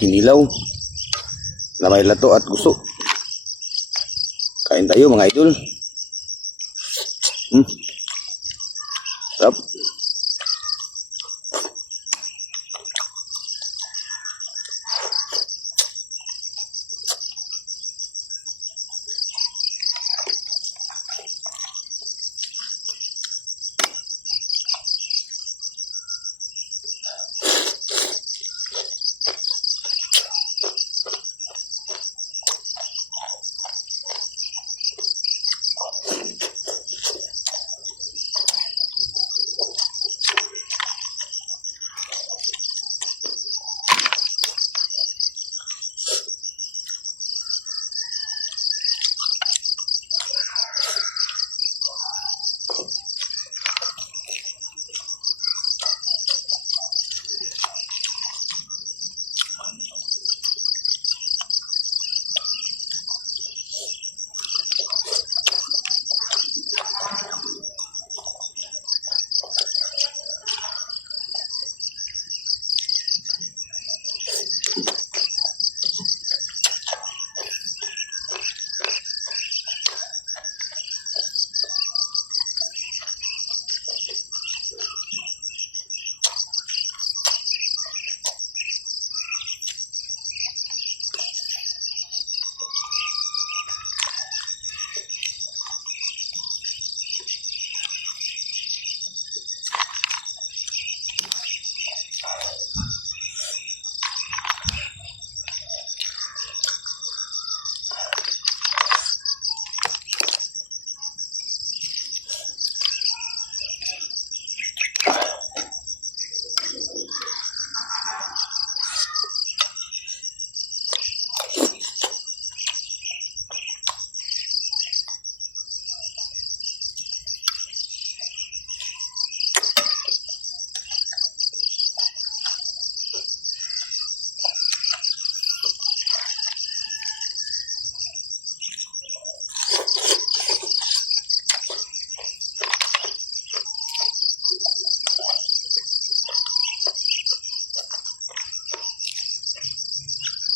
kinilaw na may lato at gusto. Kain tayo mga idol. Sarap.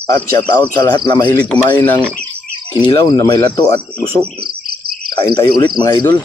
At shout out sa lahat na mahilig kumain ng kinilaw na may lato at gusto. Kain tayo ulit mga idol.